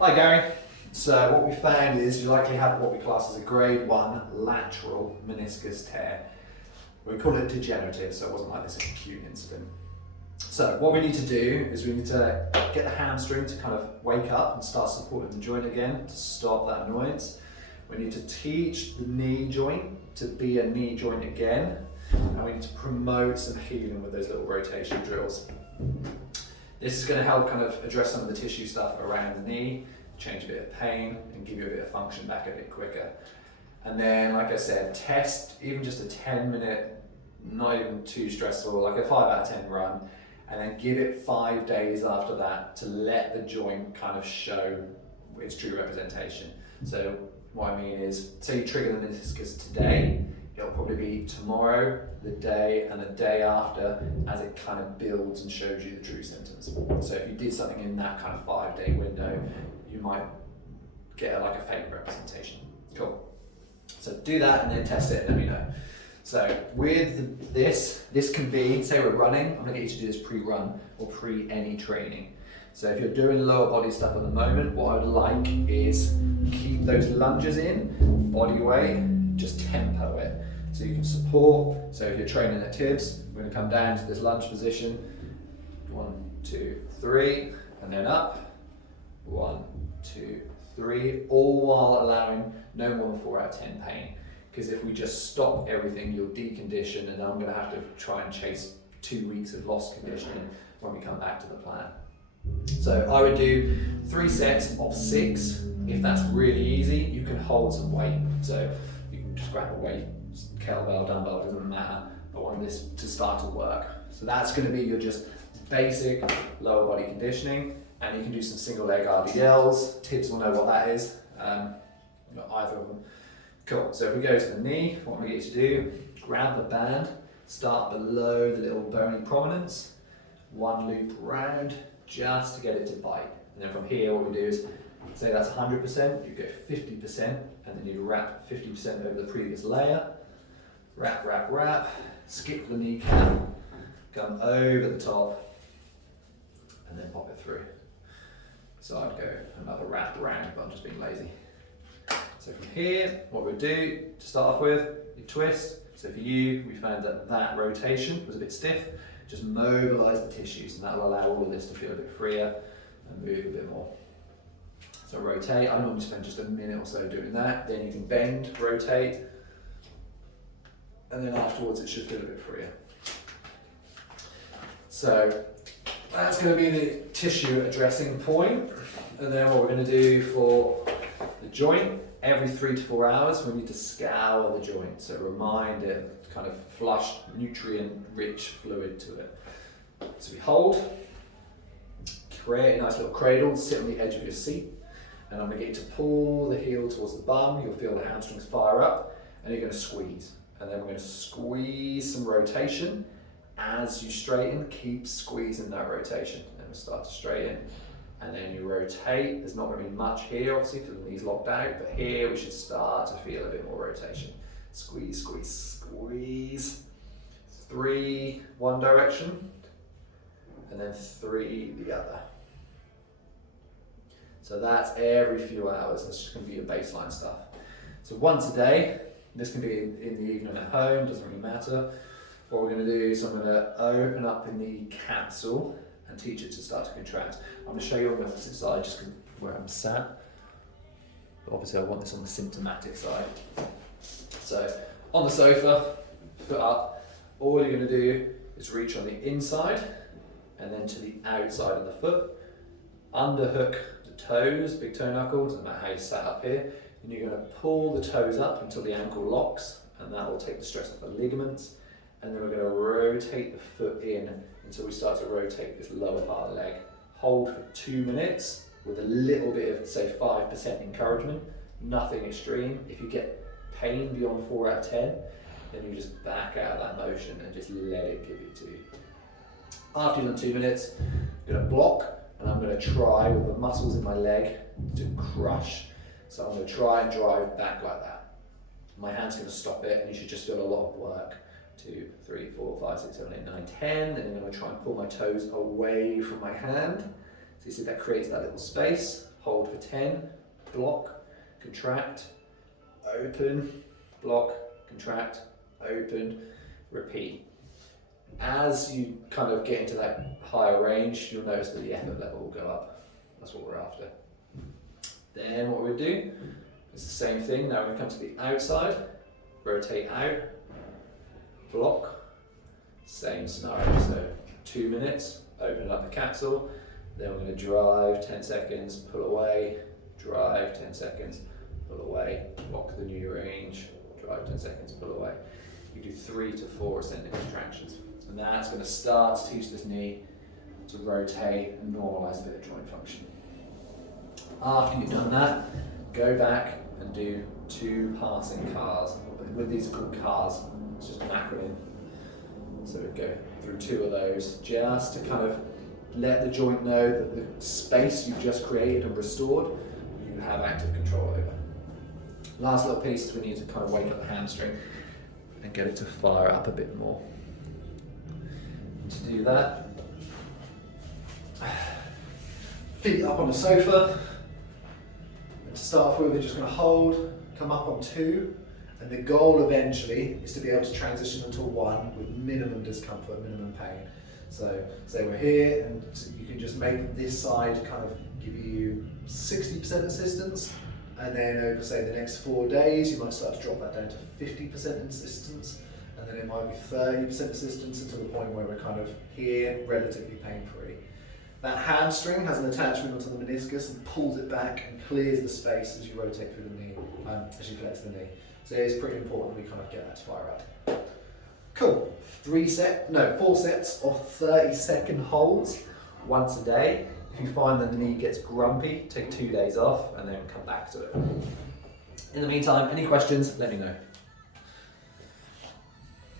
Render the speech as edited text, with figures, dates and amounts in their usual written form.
Hi Gary. So what we found is you likely have what we class as a grade 1 lateral meniscus tear. We call it degenerative, so it wasn't like this acute incident. So what we need to do is we need to get the hamstring to kind of wake up and start supporting the joint again to stop that annoyance. We need to teach the knee joint to be a knee joint again, and we need to promote some healing with those little rotation drills. This is going to help kind of address some of the tissue stuff around the knee, change a bit of pain, and give you a bit of function back a bit quicker. And then, like I said, test even just a 10-minute, not even too stressful, like a 5 out of 10 run, and then give it 5 days after that to let the joint kind of show its true representation. So what I mean is, say you trigger the meniscus today, it'll probably be tomorrow, the day, and the day after as it kind of builds and shows you the true symptoms. So if you did something in that kind of 5-day window, you might get like a fake representation. Cool. So do that and then test it and let me know. So with this can be, say we're running, I'm gonna get you to do this pre-run or pre-any training. So if you're doing lower body stuff at the moment, what I would like is keep those lunges in, body weight, just tempo it. So you can support, so if you're training at TIBS, we're gonna come down to this lunge position, 1, 2, 3, and then up, 1, 2, 3, all while allowing no more than 4 out of 10 pain. Because if we just stop everything, you'll decondition, and then I'm gonna have to try and chase 2 weeks of lost conditioning when we come back to the plan. So I would do 3 sets of 6. If that's really easy, you can hold some weight. So you can just grab a weight, kettlebell, dumbbell, doesn't matter. I want this to start to work. So that's going to be your just basic lower body conditioning, and you can do some single leg RDLs. Tips will know what that is. Not either of them. Cool. So if we go to the knee, what we get you to do, grab the band, start below the little bony prominence, 1 loop round, just to get it to bite. And then from here, what we do is, say that's 100%, you go 50%, and then you wrap 50% over the previous layer. Wrap, wrap, wrap, skip the kneecap, come over the top, and then pop it through. So I'd go another wrap round, but I'm just being lazy. So from here, what we'll do to start off with, you twist. So for you, we found that that rotation was a bit stiff. Just mobilize the tissues, and that'll allow all of this to feel a bit freer and move a bit more. So rotate, I normally spend just a minute or so doing that. Then you can bend, rotate, and then afterwards it should feel a bit freer. So that's going to be the tissue addressing point. And then what we're going to do for the joint, every 3 to 4 hours we need to scour the joint. So remind it, kind of flush nutrient-rich fluid to it. So we hold, create a nice little cradle, sit on the edge of your seat, and I'm going to get you to pull the heel towards the bum. You'll feel the hamstrings fire up, and you're going to squeeze. And then we're going to squeeze some rotation. As you straighten, keep squeezing that rotation. And then we'll start to straighten. And then you rotate. There's not going to be much here, obviously, because the knee's locked out. But here we should start to feel a bit more rotation. Squeeze, squeeze, squeeze. 3, one direction. And then 3, the other. So that's every few hours. That's just going to be your baseline stuff. So once a day. This can be in the evening at home, doesn't really matter. What we're going to do is I'm going to open up the knee capsule and teach it to start to contract. I'm going to show you on the opposite side just where I'm sat. But obviously I want this on the symptomatic side. So on the sofa, foot up, all you're going to do is reach on the inside and then to the outside of the foot. Underhook the toes, big toe knuckles, doesn't matter how you sat up here. And you're going to pull the toes up until the ankle locks, and that will take the stress off the ligaments. And then we're going to rotate the foot in until we start to rotate this lower part of the leg. Hold for 2 minutes with a little bit of, say, 5% encouragement, nothing extreme. If you get pain beyond 4 out of 10, then you just back out of that motion and just let it give it to you. After you've done 2 minutes, I'm going to block, and I'm going to try with the muscles in my leg to crush. So I'm going to try and drive back like that. My hand's going to stop it, and you should just feel a lot of work. 2, 3, 4, 5, 6, 7, 8, 9, 10. And then I'm going to try and pull my toes away from my hand. So you see that creates that little space. hold for 10, block, contract, open, block, contract, open, repeat. As you kind of get into that higher range, you'll notice that the effort level will go up. That's what we're after. Then what we'll do is the same thing. Now we're going to come to the outside, rotate out, block, same scenario. So 2 minutes, open up the capsule, then we're going to drive 10 seconds, pull away, drive 10 seconds, pull away, block the new range, drive 10 seconds, pull away. You do 3 to 4 ascending contractions. And that's going to start to teach this knee to rotate and normalise a bit of joint function. After you've done that, go back and do 2 passing cars. With these called cars, it's just an acronym. So we go through 2 of those just to kind of let the joint know that the space you've just created and restored, you have active control over. Last little piece is we need to kind of wake up the hamstring and get it to fire up a bit more. To do that, feet up on the sofa. And to start off with, we're just going to hold, come up on 2, and the goal eventually is to be able to transition into 1 with minimum discomfort, minimum pain. So say we're here, and you can just make this side kind of give you 60% assistance, and then over say the next 4 days, you might start to drop that down to 50% assistance. And then it might be 30% assistance until the point where we're kind of here, relatively pain-free. That hamstring has an attachment onto the meniscus and pulls it back and clears the space as you rotate through the knee, as you flex the knee. So it's pretty important we kind of get that to fire up. Cool. 4 sets of 30-second holds once a day. If you find that the knee gets grumpy, take 2 days off and then come back to it. In the meantime, any questions, let me know.